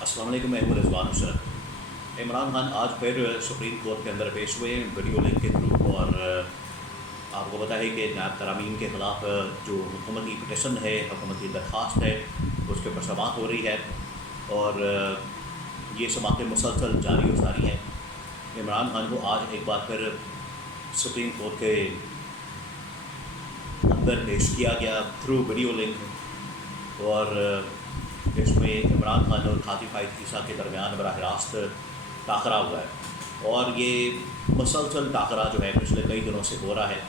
السلام علیکم، میں ہوں رضوان حسین۔ عمران خان آج پھر سپریم کورٹ کے اندر پیش ہوئے ویڈیو لنک کے تھرو، اور آپ کو پتہ ہے کہ نائب ترامیم کے خلاف جو حکومتی پٹیشن ہے، حکومتی درخواست ہے، اس کے اوپر سماعت ہو رہی ہے، اور یہ سماعتیں مسلسل جاری و ساری ہیں۔ عمران خان کو آج ایک بار پھر سپریم کورٹ کے اندر پیش کیا گیا تھرو ویڈیو لنک، اور اس میں عمران خان اور قاضی فائز عیسیٰ کے درمیان براہ راست ٹاکرا ہوا ہے، اور یہ مسلسل ٹاکرا جو ہے پچھلے کئی دنوں سے ہو رہا ہے۔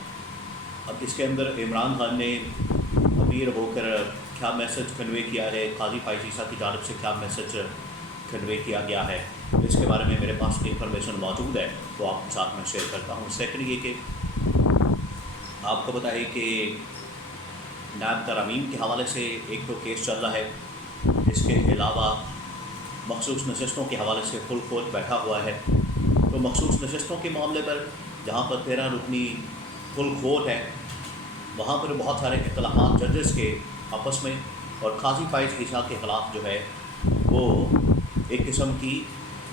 اب اس کے اندر عمران خان نے امیر ہو کر کیا میسج کنوے کیا ہے، قاضی فائز عیسیٰ کی جانب سے کیا میسج کنوے کیا گیا ہے، اس کے بارے میں میرے پاس انفارمیشن موجود ہے، تو آپ کے ساتھ میں شیئر کرتا ہوں۔ سیکنڈ یہ کہ آپ کو پتہ ہے کہ نائب ترامیم کے حوالے سے ایک تو کیس چل رہا ہے، اس کے علاوہ مخصوص نشستوں کے حوالے سے فل کورٹ بیٹھا ہوا ہے۔ تو مخصوص نشستوں کے معاملے پر جہاں پر 13 رکنی فل کورٹ ہے، وہاں پر بہت سارے اختلافات ججز کے آپس میں، اور قاضی فائز عیسیٰ کے خلاف جو ہے وہ ایک قسم کی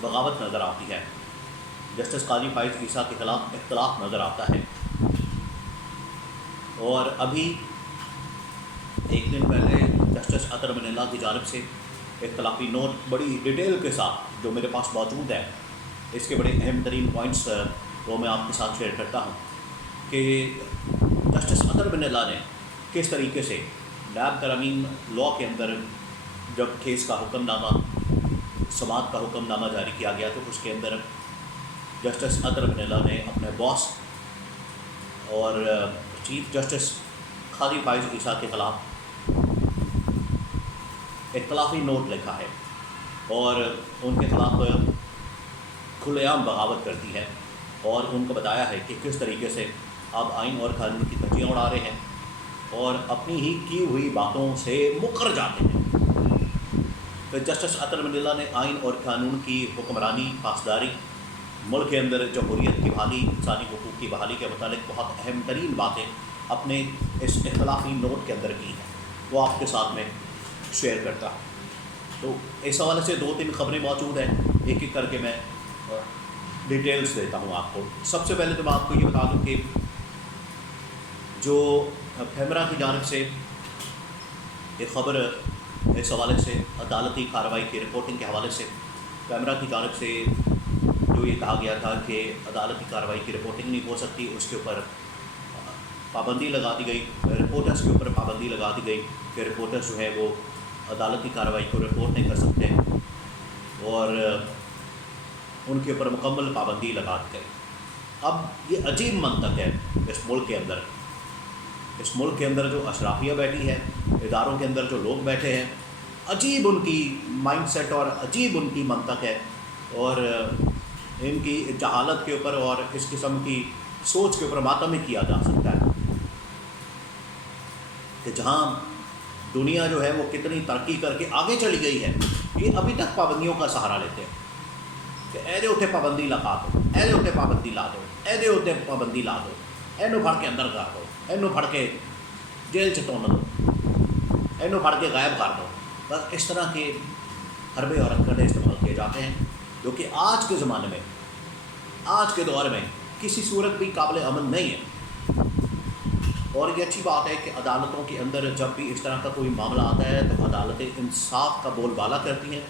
بغاوت نظر آتی ہے۔ جسٹس قاضی فائز عیسیٰ کے خلاف اختلاف نظر آتا ہے، اور ابھی ایک دن پہلے جسٹس عطر من اللہ کی جانب سے اختلافی نوٹ بڑی ڈیٹیل کے ساتھ جو میرے پاس موجود ہے، اس کے بڑے اہم ترین پوائنٹس وہ میں آپ کے ساتھ شیئر کرتا ہوں کہ جسٹس عطر من اللہ نے کس طریقے سے نائب ترامیم لاء کے اندر جب کیس کا حکم نامہ، سماعت کا حکم نامہ جاری کیا گیا، تو اس کے اندر جسٹس عطر من اللہ نے اپنے باس اور چیف جسٹس قاضی فائز عیسیٰ کے خلاف اختلافی نوٹ لکھا ہے، اور ان کے خلاف کھلے عام بغاوت کرتی ہے، اور ان کو بتایا ہے کہ کس طریقے سے آپ آئین اور قانون کی دھجیاں اڑا رہے ہیں اور اپنی ہی کی ہوئی باتوں سے مکر جاتے ہیں۔ پھر جسٹس عطر من اللہ نے آئین اور قانون کی حکمرانی، پاسداری، ملک کے اندر جمہوریت کی بحالی، انسانی حقوق کی بحالی کے متعلق بہت اہم ترین باتیں اپنے اس اختلافی نوٹ کے اندر کی ہیں، وہ آپ کے ساتھ میں شیئر کرتا ہوں۔ تو اس حوالے سے 2-3 خبریں موجود ہیں، ایک ایک کر کے میں ڈیٹیلز دیتا ہوں آپ کو۔ سب سے پہلے تو میں آپ کو یہ بتا دوں کہ جو پیمرا کی جانب سے ایک خبر اس حوالے سے عدالتی کارروائی کی رپورٹنگ کے حوالے سے پیمرا کی جانب سے جو یہ کہا گیا تھا کہ عدالتی کارروائی کی رپورٹنگ نہیں ہو سکتی، اس کے اوپر پابندی لگا دی گئی، رپورٹرز کے اوپر پابندی لگا دی گئی کہ رپورٹرز جو ہے وہ عدالتی کارروائی کو رپورٹ نہیں کر سکتے، اور ان کے اوپر مکمل پابندی لگا دی گئی۔ اب یہ عجیب منطق ہے اس ملک کے اندر جو اشرافیہ بیٹھی ہے، اداروں کے اندر جو لوگ بیٹھے ہیں، عجیب ان کی مائنڈ سیٹ اور عجیب ان کی منطق ہے، اور ان کی جہالت کے اوپر اور اس قسم کی سوچ کے اوپر ماتم کیا جا سکتا ہے کہ جہاں دنیا جو ہے وہ کتنی ترقی کر کے آگے چلی گئی ہے، یہ ابھی تک پابندیوں کا سہارا لیتے ہیں کہ اے دے اتنے پابندی لگا دو، اے دے اتنے پابندی لا دو، اے دے اتنے پابندی لا دو، اینو پھڑ کے اندر کر دو، اینو پھڑ کے جیل چ تون دو، اینو پھڑ کے غائب کر دو۔ بس اس طرح کے حربے اور ہتھکنڈے استعمال کیے جاتے ہیں، جو کہ آج کے زمانے میں، آج کے دور میں کسی صورت بھی قابل عمل نہیں ہے۔ اور یہ اچھی بات ہے کہ عدالتوں کے اندر جب بھی اس طرح کا کوئی معاملہ آتا ہے تو عدالتیں انصاف کا بول بالا کرتی ہیں،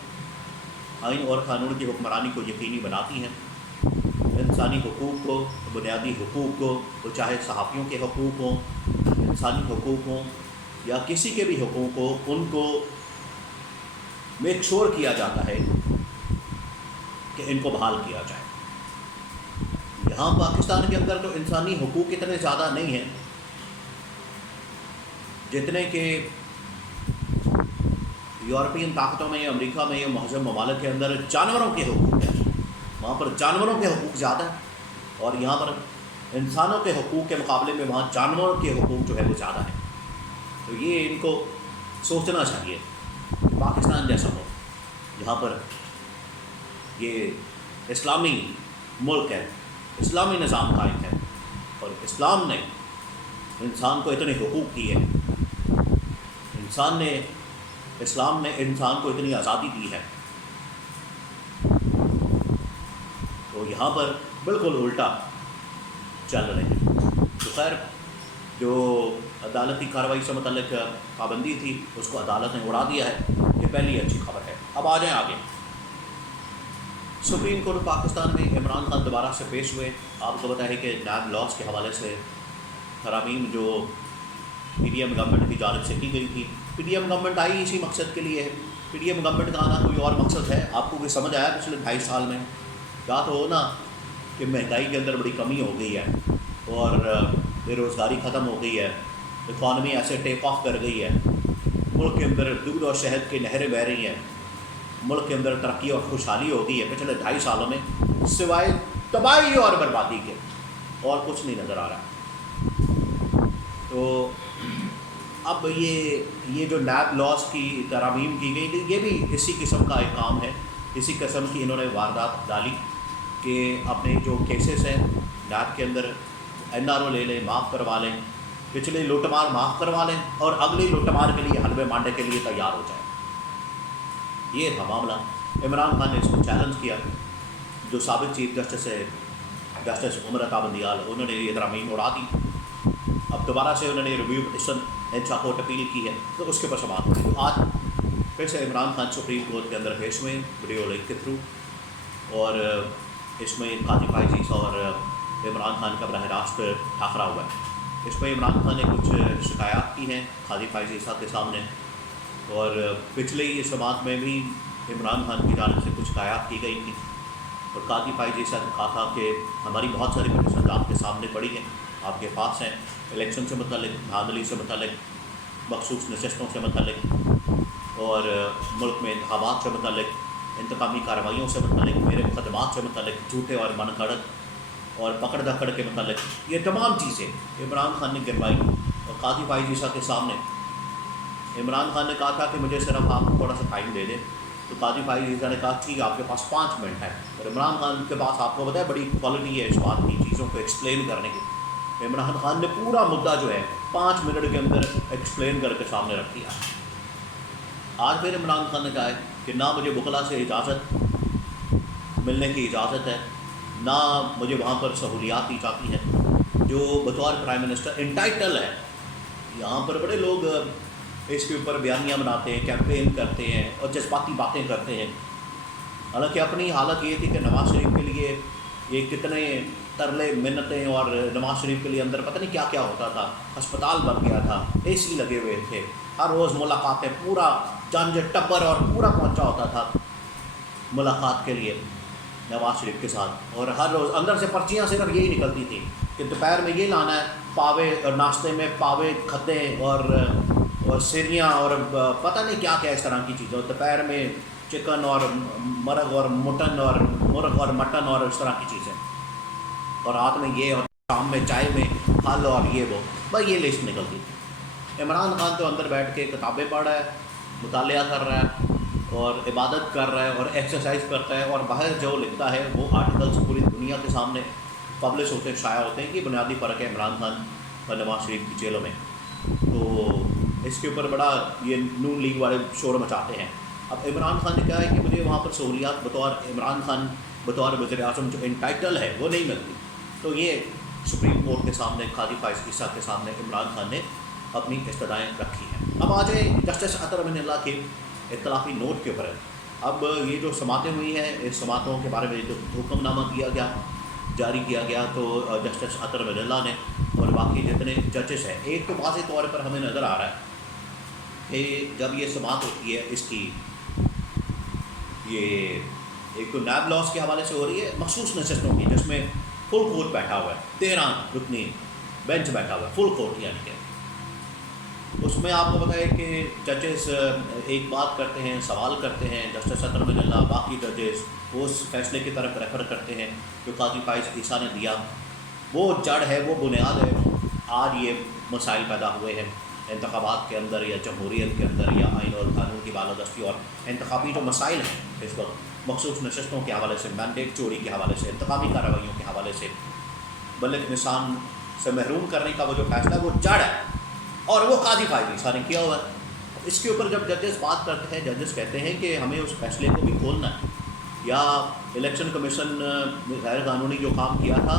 آئین اور قانون کی حکمرانی کو یقینی بناتی ہیں، انسانی حقوق کو، بنیادی حقوق کو، وہ چاہے صحافیوں کے حقوق ہوں، انسانی حقوق ہوں، یا کسی کے بھی حقوق ہو، ان کو میک شور کیا جاتا ہے کہ ان کو بحال کیا جائے۔ یہاں پاکستان کے اندر تو انسانی حقوق اتنے زیادہ نہیں ہیں جتنے کہ یورپین طاقتوں میں یا امریکہ میں یا مہذب ممالک کے اندر جانوروں کے حقوق ہیں۔ وہاں پر جانوروں کے حقوق زیادہ ہیں، اور یہاں پر انسانوں کے حقوق کے مقابلے میں وہاں جانوروں کے حقوق جو ہے وہ زیادہ ہیں۔ تو یہ ان کو سوچنا چاہیے کہ پاکستان جیسا ہو، جہاں پر یہ اسلامی ملک ہے، اسلامی نظام قائم ہے، اور اسلام نے انسان کو اتنے حقوق دیے، اسلام نے انسان کو اتنی آزادی دی ہے تو یہاں پر بالکل الٹا چل رہے ہیں. تو خیر جو عدالتی کارروائی سے متعلق پابندی تھی اس کو عدالت نے اڑا دیا ہے. یہ پہلی اچھی خبر ہے. اب آ جائیں آگے. سپریم کورٹ پاکستان میں عمران خان دوبارہ سے پیش ہوئے. آپ کو پتہ ہے کہ نیب لاس کے حوالے سے ترامیم جو پی ڈی ایم گورنمنٹ کی جانب سے کی گئی تھی. پی ڈی ایم گورنمنٹ آئی اسی مقصد کے لیے ہے. پی ڈی ایم گورنمنٹ کا آنا کوئی اور مقصد ہے. آپ کو کوئی سمجھ آیا پچھلے 2.5 سال میں؟ کیا تو ہو نا کہ مہنگائی کے اندر بڑی کمی ہو گئی ہے اور بے روزگاری ختم ہو گئی ہے. اکانومی ایسے ٹیک آف کر گئی ہے. ملک کے اندر دودھ اور شہد کی نہریں بہہ رہی ہیں. ملک کے اندر ترقی اور خوشحالی ہو گئی ہے پچھلے 2.5 سالوں میں، سوائے تباہی اور بربادی کے اور کچھ نہیں نظر آ رہا. تو اب یہ جو نیب لاس کی ترامیم کی گئی یہ بھی اسی قسم کا ایک کام ہے. اسی قسم کی انہوں نے واردات ڈالی کہ اپنے جو کیسز ہیں نیب کے اندر این آر او لے لیں، معاف کروا لیں، پچھلے لوٹ مار معاف کروا لیں اور اگلی لوٹ مار کے لیے حلبے مانڈے کے لیے تیار ہو جائیں. یہ تھا معاملہ. عمران خان نے اس کو چیلنج کیا. جو سابق چیف جسٹس ہے جسٹس عمر عطا بندیال، انہوں نے یہ ترامیم اڑا دی. اب دوبارہ سے انہوں نے ریویو پٹیشن انچا کورٹ اپیل کی ہے تو اس کے اوپر سماعت ہوئی. تو آج پھر سے عمران خان سپریم کورٹ کے اندر پیش ہوئے ویڈیو لنک کے تھرو، اور اس میں قاضی فائز عیسیٰ اور عمران خان کا براہ راست ٹھاکرا ہوا ہے. اس میں عمران خان نے کچھ شکایات کی ہیں قاضی فائز عیسیٰ کے سامنے، اور پچھلی سماعت میں بھی عمران خان کی جانب سے کچھ شکایات کی گئی تھی. اور قاضی فائز عیسیٰ نے کہا تھا کہ ہماری بہت ساری پٹیشن آپ کے سامنے پڑی ہیں، آپ کے پاس ہیں، الیکشن سے متعلق، دھاندلی سے متعلق، مخصوص نشستوں سے متعلق، اور ملک میں انتخابات سے متعلق، انتقامی کارروائیوں سے متعلق، میرے مقدمات سے متعلق، جھوٹے اور من گھڑت اور پکڑ دھکڑ کے متعلق. یہ تمام چیزیں عمران خان نے گروائی. اور قاضی فائز عیسیٰ کے سامنے عمران خان نے کہا تھا کہ مجھے صرف آپ تھوڑا سا ٹائم دے دیں. تو قاضی فائز عیسیٰ نے کہا ٹھیک ہے آپ کے پاس 5 منٹ ہے. اور عمران خان کے پاس آپ کو پتہ ہے بڑی کوالٹی ہے اس بات کی، چیزوں کو ایکسپلین کرنے کی. عمران خان نے پورا مدعا جو ہے 5 منٹ کے اندر ایکسپلین کر کے سامنے رکھ دیا. آج پھر عمران خان نے کہا ہے کہ نہ مجھے وکلا سے اجازت ملنے کی اجازت ہے، نہ مجھے وہاں پر سہولیات دی جاتی ہیں جو بطور پرائم منسٹر انٹائٹل ہے. یہاں پر بڑے لوگ اس کے اوپر بیانیاں بناتے ہیں، کیمپین کرتے ہیں اور جذباتی باتیں کرتے ہیں. حالانکہ اپنی حالت یہ تھی کہ نواز شریف کے لیے یہ کتنے ترلے منتیں، اور نواز شریف کے لیے اندر پتہ نہیں کیا کیا ہوتا تھا. ہسپتال بن گیا تھا، اے سی لگے ہوئے تھے، ہر روز ملاقاتیں، پورا جنج ٹبر اور پورا پہنچا ہوتا تھا ملاقات کے لیے نواز شریف کے ساتھ. اور ہر روز اندر سے پرچیاں صرف یہی نکلتی تھیں کہ دوپہر میں یہ لانا ہے، پاوے، اور ناشتے میں پاوے، کھدیں اور سیریاں اور پتہ نہیں کیا کیا اس طرح کی چیزیں. دوپہر میں چکن اور مرغ اور مٹن اور مرغ اور مٹن اور اس طرح کی چیزیں، اور رات میں یہ، اور شام میں چائے میں پھل اور یہ وہ، بس یہ لسٹ نکلتی تھی. عمران خان تو اندر بیٹھ کے کتابیں پڑھ رہا ہے، مطالعہ کر رہا ہے اور عبادت کر رہا ہے اور ایکسرسائز کرتا ہے، اور باہر جو لکھتا ہے وہ آرٹیکلس پوری دنیا کے سامنے پبلش ہوتے ہیں، شائع ہوتے ہیں. کہ بنیادی فرق ہے عمران خان اور نواز شریف کی جیلوں میں. تو اس کے اوپر بڑا یہ نون لیگ والے شور مچاتے ہیں. اب عمران خان نے کہا ہے کہ مجھے وہاں پر سہولیات بطور عمران خان، بطور وزیر اعظم جو انٹائٹل ہے وہ نہیں ملتی. تو یہ سپریم کورٹ کے سامنے قاضی فائز عیسیٰ کے سامنے عمران خان نے اپنی استدعائیں رکھی ہیں. اب آ جائیں جسٹس اطہر امین اللہ کے اختلافی نوٹ کے اوپر. اب یہ جو سماعتیں ہوئی ہیں، اس سماعتوں کے بارے میں جو حکم نامہ جاری کیا گیا تو جسٹس اطہر امین اللہ نے اور باقی جتنے ججز ہیں، ایک تو واضح طور پر ہمیں نظر آ رہا ہے کہ جب یہ سماعت ہوتی ہے اس کی، یہ ایک تو نیب لاس کے حوالے سے ہو رہی ہے، مخصوص نشستوں کی، جس میں فل کورٹ بیٹھا ہوا ہے، 13 رکنی بینچ بیٹھا ہوا ہے، فل کورٹ. یعنی کہ اس میں آپ کو پتہ ہے کہ ججز ایک بات کرتے ہیں، سوال کرتے ہیں، جسٹس اطہر امین اللہ، باقی ججز اس فیصلے کی طرف ریفر کرتے ہیں جو قاضی فائز عیسیٰ نے دیا. وہ جڑ ہے، وہ بنیاد ہے. آج یہ مسائل پیدا ہوئے ہیں انتخابات کے اندر یا جمہوریت کے اندر یا آئین اور قانون کی بالادستی، اور انتخابی جو مسائل ہیں اس وقت مخصوص نشستوں کے حوالے سے، مینڈیٹ چوری کے حوالے سے، انتخابی کارروائیوں کے حوالے سے، ملک نشان سے محروم کرنے کا وہ جو فیصلہ ہے وہ جڑ ہے، اور وہ قاضی فائز عیسیٰ نے کیا ہوا ہے. اس کے اوپر جب ججز بات کرتے ہیں، ججز کہتے ہیں کہ ہمیں اس فیصلے کو بھی کھولنا ہے. یا الیکشن کمیشن نے غیر قانونی جو کام کیا تھا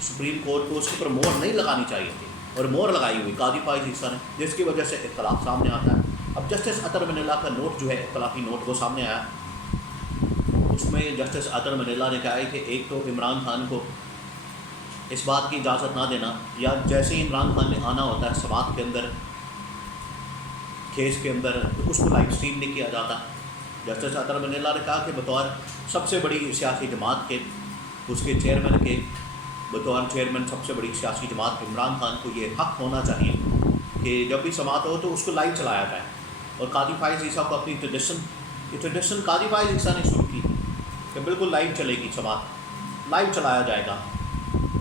سپریم کورٹ کو اس کے اوپر مہر نہیں لگانی چاہیے تھی اور مہر لگائی ہوئی قاضی فائز عیسیٰ نے، جس کی وجہ سے اختلاف سامنے آتا ہے۔ اب جسٹس اطہر منیلا کا نوٹ جو ہے اختلافی نوٹ وہ سامنے آیا، اس میں جسٹس اطہر منیلا نے کہا ہے کہ ایک تو عمران خان کو اس بات کی اجازت نہ دینا، یا جیسے ہی عمران خان نے آنا ہوتا ہے سماعت کے اندر کیس کے اندر، اس کو لائیو اسٹریم نہیں کیا جاتا۔ جسٹس اطہر منیلا نے کہا کہ بطور سب سے بڑی سیاسی جماعت کے، اس کے چیئرمین کے، بطور چیئرمین سب سے بڑی سیاسی جماعت عمران خان کو یہ حق ہونا چاہیے کہ جب بھی سماعت ہو تو اس کو لائیو چلایا جائے۔ اور قاضی فائز عیسیٰ کو اپنی ٹریڈیشن قاضی فائز عیسیٰ نے شروع کی کہ بالکل لائیو چلے گی سماعت، لائیو چلایا جائے گا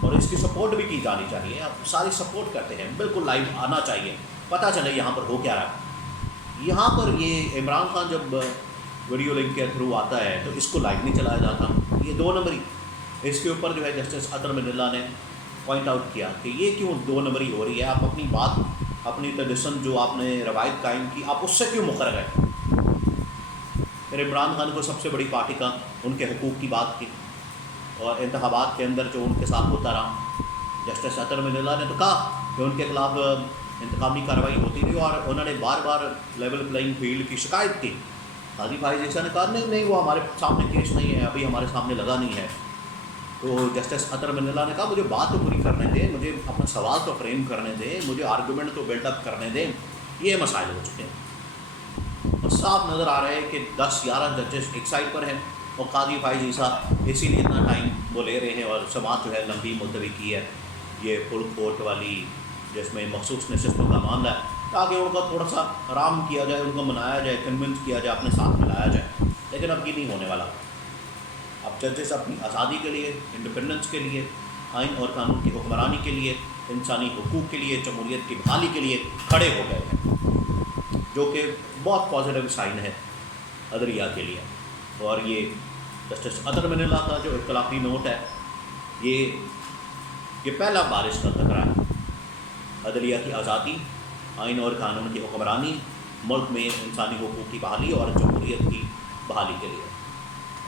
اور اس کی سپورٹ بھی کی جانی چاہیے۔ آپ ساری سپورٹ کرتے ہیں، بالکل لائیو آنا چاہیے، پتہ چلے یہاں پر ہو کیا رہا ہے۔ یہاں پر یہ عمران خان جب ویڈیو لنک کے تھرو آتا ہے تو اس کو لائیو نہیں چلایا جاتا، یہ 2 نمبری۔ اس کے اوپر جو ہے جسٹس اطہر منیلا نے پوائنٹ آؤٹ کیا کہ یہ کیوں 2 نمبری ہو رہی ہے، آپ اپنی بات، اپنی ٹریڈیشن جو آپ نے روایت قائم کی، آپ اس سے کیوں مخرج ہیں۔ پھر عمران خان کو سب سے بڑی پارٹی کا ان کے حقوق کی بات کی اور انتخابات کے اندر جو ان کے ساتھ ہوتا رہا، جسٹس اطہر منیلا نے تو کہا کہ ان کے خلاف انتقامی کارروائی ہوتی رہی اور انہوں نے بار بار لیول پلینگ فیلڈ کی شکایت کی۔ قاضی فائز عیسیٰ نے کہا نہیں وہ ہمارے سامنے کیس نہیں ہے، ابھی ہمارے سامنے لگا نہیں ہے۔ تو جسٹس اطہر منیلا نے کہا مجھے بات تو پوری کرنے دیں، مجھے اپنا سوال تو فریم کرنے دیں، مجھے آرگومنٹ تو بلڈ اپ کرنے دیں۔ یہ مسائل ہو چکے ہیں اور صاف نظر آ رہا ہے کہ 10-11 ججز ایک سائڈ پر ہیں اور قاضی فائز عیسیٰ اسی لیے اتنا ٹائم وہ لے رہے ہیں اور سماعت جو ہے لمبی ملتوی کی ہے، یہ فل کورٹ والی جس میں مخصوص نشستوں کا معاملہ ہے، تاکہ ان کا تھوڑا سا آرام کیا جائے، ان کو منایا جائے، کنونس کیا جائے، اپنے ساتھ ملایا جائے۔ لیکن اب یہ نہیں ہونے والا۔ اب ججز اپنی آزادی کے لیے، انڈیپنڈنس کے لیے، آئین اور قانون کی حکمرانی کے لیے، انسانی حقوق کے لیے، جمہوریت کی بحالی کے لیے کھڑے ہو گئے ہیں، جو کہ بہت پازیٹیو سائن ہے عدلیہ کے لیے۔ اور یہ جسٹس اطہر منیلا کا جو اختلافی نوٹ ہے، یہ پہلا بارش کا خطرہ ہے۔ عدلیہ کی آزادی، آئین اور قانون کی حکمرانی، ملک میں انسانی حقوق کی بحالی اور جمہوریت کی بحالی کے لیے۔